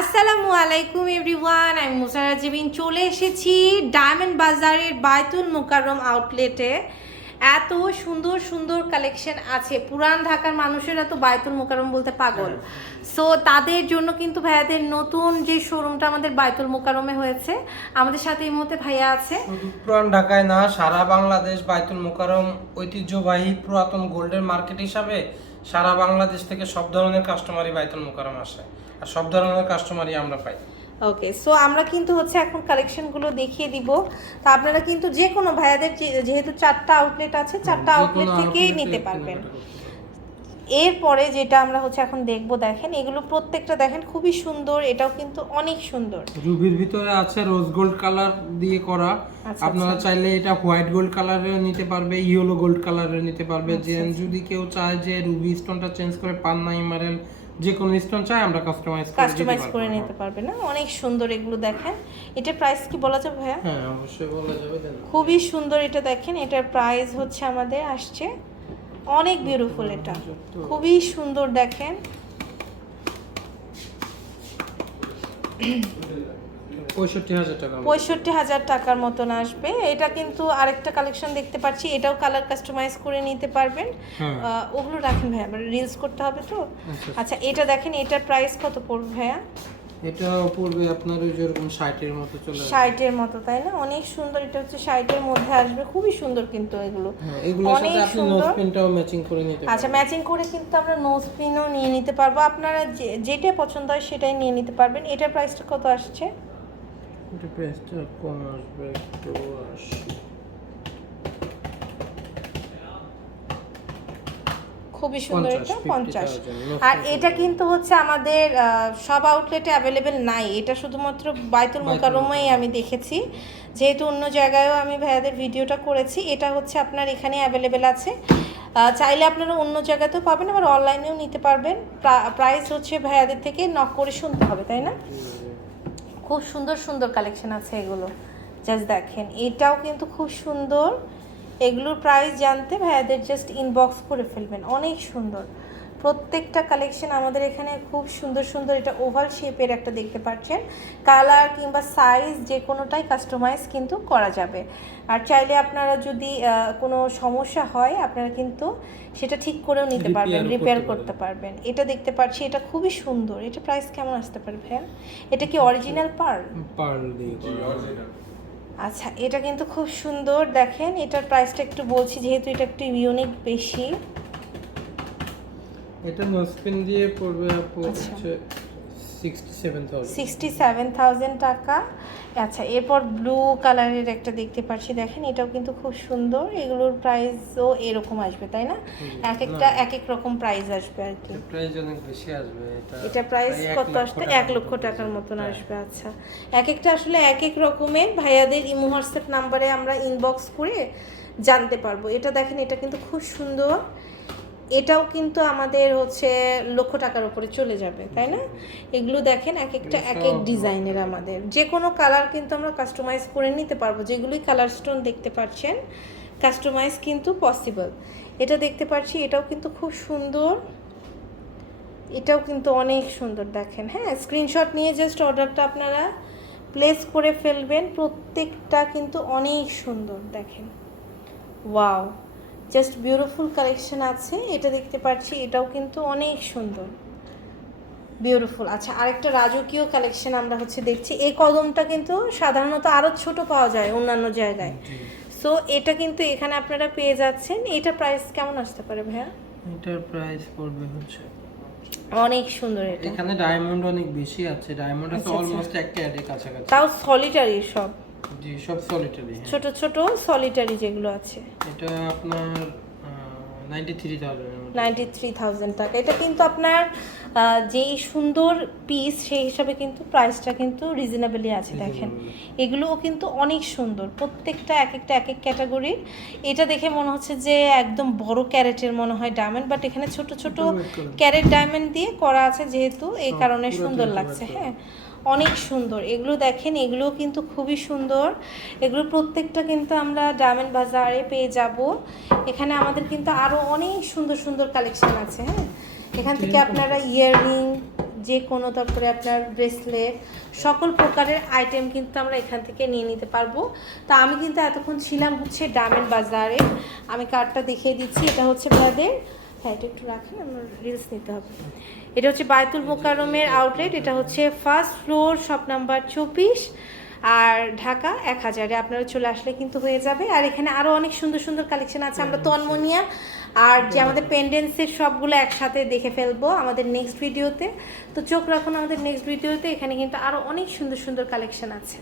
আসসালামু আলাইকুম এভরিওয়ান, আমি মুসারা জিবিন চলে এসেছি ডায়মন্ড বাজারের বায়তুল মোকাররম আউটলেটে এত সুন্দর সুন্দর কালেকশন আছে। পুরান ঢাকার মানুষেরা তো বায়তুল মোকাররম বলতে পাগল। সো তাদের জন্য কিন্তু ভাইয়াদের নতুন যে শোরুমটা আমাদের বায়তুল মোকাররমে হয়েছে, আমাদের সাথে এই মুহূর্তে ভাইয়া আছে। পুরান ঢাকায় না, সারা বাংলাদেশ বায়তুল মোকারম ঐতিহ্যবাহী পুরাতন গোল্ডের মার্কেট হিসাবে সারা বাংলাদেশ থেকে সব ধরনের কাস্টমারই বাইতুল মোকারম আসে। আর সব ধরনের কাস্টমারই আমরা পাই। ওকে সো আমরা কিন্তু হচ্ছে এখন কালেকশনগুলো দেখিয়ে দিব। তো আপনারা কিন্তু যে কোনো ভাইয়াদের যেহেতু চারটা আউটলেট আছে চারটা আউটলেট থেকেই নিতে পারবেন। এরপরে যেটা আমরা হচ্ছে এখন দেখব দেখেন এগুলো প্রত্যেকটা দেখেন খুবই সুন্দর এটাও কিন্তু অনেক সুন্দর। রুবির ভিতরে আছে রোজ গোল্ড কালার দিয়ে করা। আচ্ছা, আপনারা চাইলে এটা হোয়াইট গোল্ড কালারের নিতে পারবে ইয়েলো গোল্ড কালারের নিতে পারবে। যে যদি কেউ চায় যে রুবি স্টোনটা চেঞ্জ করে পান্না ইমারেল যে কোনো স্টোন চাই আমরা কাস্টমাইজ করে কাস্টমাইজ করে নিতে পারবে না? অনেক সুন্দর এগুলো দেখেন। এটা প্রাইস কি বলা যাবে ভাইয়া? হ্যাঁ অবশ্যই বলা যাবে। খুবই সুন্দর এটা দেখেন। এটার প্রাইস হচ্ছে আমাদের আসছে। অনেক বিউটিফুল এটা। খুবই সুন্দর দেখেন। পঁয়ষট্টি হাজার টাকার মতন আসবে। এটা কিন্তু আরেকটা কালেকশন দেখতে পাচ্ছি। এটাও কালার কাস্টমাইজ করে নিতে পারবেন। হ্যাঁ। ওগুলো রাখেন ভাইয়া রিলস করতে হবে তো? আচ্ছা আচ্ছা। এটা দেখেন এটার প্রাইস কত পড়বে ভাইয়া? এটা পড়বে আপনার ওই যেরকম ষাটের মতো চলে আসবে। মতো তাই না? অনেক সুন্দর এটা হচ্ছে শার্টের মধ্যে আসবে। খুবই সুন্দর কিন্তু এগুলো। হ্যাঁ, এগুলোর অনেক সাথে আপনি। নোজ পেনটাও ম্যাচিং করে নিতে আচ্ছা ম্যাচিং করে কিন্তু আমরা নোজ পিনও নিয়ে নিতে পারব। আপনারা যেটা পছন্দ হয় সেটাই নিয়ে নিতে পারবেন। এটার প্রাইসটা কত আসছে? প্রাইসটা কম আসবে একটু আসি খুবই সুন্দর 50, এটা পঞ্চাশ। আর এটা কিন্তু হচ্ছে আমাদের সব আউটলেটে অ্যাভেলেবেল নাই। এটা শুধুমাত্র বাইতুল মোকাররমেই আমি দেখেছি। যেহেতু অন্য জায়গায়ও আমি ভাইয়াদের ভিডিওটা করেছি এটা হচ্ছে আপনার এখানে অ্যাভেলেবেল আছে। চাইলে আপনারা অন্য জায়গাতেও পাবেন আবার অনলাইনেও নিতে পারবেন। প্রাইস হচ্ছে ভাইয়াদের থেকে নক করে শুনতে হবে তাই না? খুব সুন্দর সুন্দর কালেকশন আছে এগুলো। জাস্ট দেখেন, এটাও কিন্তু খুব সুন্দর। এগুলোর প্রাইস জানতে ভাইয়াদের জাস্ট ইনবক্স করে ফেলবেন। অনেক সুন্দর। প্রত্যেকটা কালেকশন আমাদের এখানে খুব সুন্দর সুন্দর এটা ওভাল শেপের একটা দেখতে পাচ্ছেন। কালার কিংবা সাইজ যে কোনোটাই কাস্টমাইজ কিন্তু করা যাবে। আর চাইলে আপনারা যদি কোনো সমস্যা হয় আপনারা কিন্তু সেটা ঠিক করেও নিতে পারবেন রিপেয়ার করতে পারবেন। এটা দেখতে পাচ্ছি এটা খুবই সুন্দর। এটা প্রাইস কেমন আসতে পারে ভাইয়া? এটা কি অরিজিনাল পার্ল পার্ল। আচ্ছা এটা কিন্তু খুব সুন্দর। দেখেন এটার প্রাইসটা একটু বলছি যেহেতু এটা একটু ইউনিক বেশি। এটা নোজ পেন দিয়ে পড়বে আপু আচ্ছা। হচ্ছে sixty seven thousand sixty seven thousand টাকা। আচ্ছা এরপর ব্লু কালারের একটা দেখতে পাচ্ছি। দেখেন এটাও কিন্তু খুব সুন্দর। এগুলোর প্রাইসও এরকম আসবে তাই না? এক একটা এক এক রকম প্রাইস আসবে আর কি। প্রাইস অনেক বেশি আসবে এটা এটা প্রাইস কত আসবে এক লক্ষ টাকার। মতন হ্যাঁ। আসবে আচ্ছা। এক একটা আসলে এক এক রকমের ভাইয়াদের ইমো হোয়াটসঅ্যাপ নাম্বারে আমরা ইনবক্স করে জানতে পারব। এটা দেখেন এটা কিন্তু খুব সুন্দর। এটাও কিন্তু আমাদের হচ্ছে লক্ষ টাকার উপরে চলে যাবে তাই না? এগুলো দেখেন এক একটা এক এক ডিজাইনের আমাদের। যে কোনো কালার কিন্তু আমরা কাস্টমাইজ করে নিতে পারব যেগুলোই কালার স্টোন দেখতে পাচ্ছেন কাস্টমাইজ কিন্তু পসিবল এটা দেখতে পাচ্ছি এটাও কিন্তু খুব সুন্দর। এটাও কিন্তু অনেক সুন্দর দেখেন হ্যাঁ? স্ক্রিনশট নিয়ে জাস্ট অর্ডারটা আপনারা প্লেস করে ফেলবেন প্রত্যেকটা কিন্তু অনেক সুন্দর দেখেন। ওয়াও জাস্ট বিউটিফুল কালেকশন আছে এটা দেখতে পাচ্ছি এটাও কিন্তু অনেক সুন্দর। বিউটিফুল আচ্ছা আরেকটা রাজকীয় কালেকশন আমরা হচ্ছে দেখছি এই কদমটা কিন্তু সাধারণত আরও ছোট পাওয়া যায় অন্যান্য জায়গায়। সো এটা কিন্তু এখানে আপনারা পেয়ে যাচ্ছেন এটা প্রাইস কেমন আসতে পারে ভাইয়া? এটার প্রাইস পড়বে হচ্ছে অনেক সুন্দর এটা। এখানে ডায়মন্ড অনেক বেশি আছে ডায়মন্ড আছে। অলমোস্ট কাছাকাছি। তাও সলিটারি সব। জি সব সলিটারি ছোট ছোট সলিটারি যেগুলো আছে। এটা আপনার ninety three thousand ninety three thousand টাকা। এটা কিন্তু আপনার যেই সুন্দর পিস সেই হিসাবে কিন্তু প্রাইসটা কিন্তু রিজনেবলি আছে দেখেন। এগুলোও কিন্তু অনেক সুন্দর। প্রত্যেকটা এক একটা এক এক ক্যাটাগরির এটা দেখে মনে হচ্ছে যে একদম বড় ক্যারেটের মনে হয় ডায়মন্ড বাট এখানে ছোট ছোট ক্যারেট ডায়মন্ড দিয়ে করা আছে যেহেতু এই কারণে সুন্দর লাগছে হ্যাঁ। অনেক সুন্দর। এগুলো দেখেন এগুলোও কিন্তু খুবই সুন্দর। এগুলো প্রত্যেকটা কিন্তু আমরা ডায়মন্ড বাজারে পেয়ে যাব। এখানে আমাদের কিন্তু আরও অনেক সুন্দর সুন্দর কালেকশন আছে হ্যাঁ? এখান থেকে আপনারা ইয়াররিং যে কোনো তারপরে আপনার ব্রেসলেট সকল প্রকারের আইটেম কিন্তু আমরা এখান থেকে নিয়ে নিতে পারব। তা আমি কিন্তু এতক্ষণ ছিলাম হচ্ছে ডামের বাজারে। আমি কার্ডটা দেখিয়ে দিচ্ছি। এটা হচ্ছে ভাইদের হ্যাঁ এটা একটু রাখেন আমার রিলস নিতে হবে। এটা হচ্ছে বায়তুল মোকারমের আউটলেট এটা হচ্ছে ফার্স্ট ফ্লোর শপ নাম্বার চব্বিশ আর ঢাকা এক হাজারে। আপনারা চলে আসলে কিন্তু হয়ে যাবে। আর এখানে আরও অনেক সুন্দর সুন্দর কালেকশন আছে। আমরা তন্মনিয়া আর যে আমাদের পেন্ডেন্সের সবগুলো একসাথে দেখে ফেলব আমাদের নেক্সট ভিডিওতে তো। চোখ রাখুন আমাদের নেক্সট ভিডিওতে এখানে কিন্তু আরও অনেক সুন্দর সুন্দর কালেকশন আছে।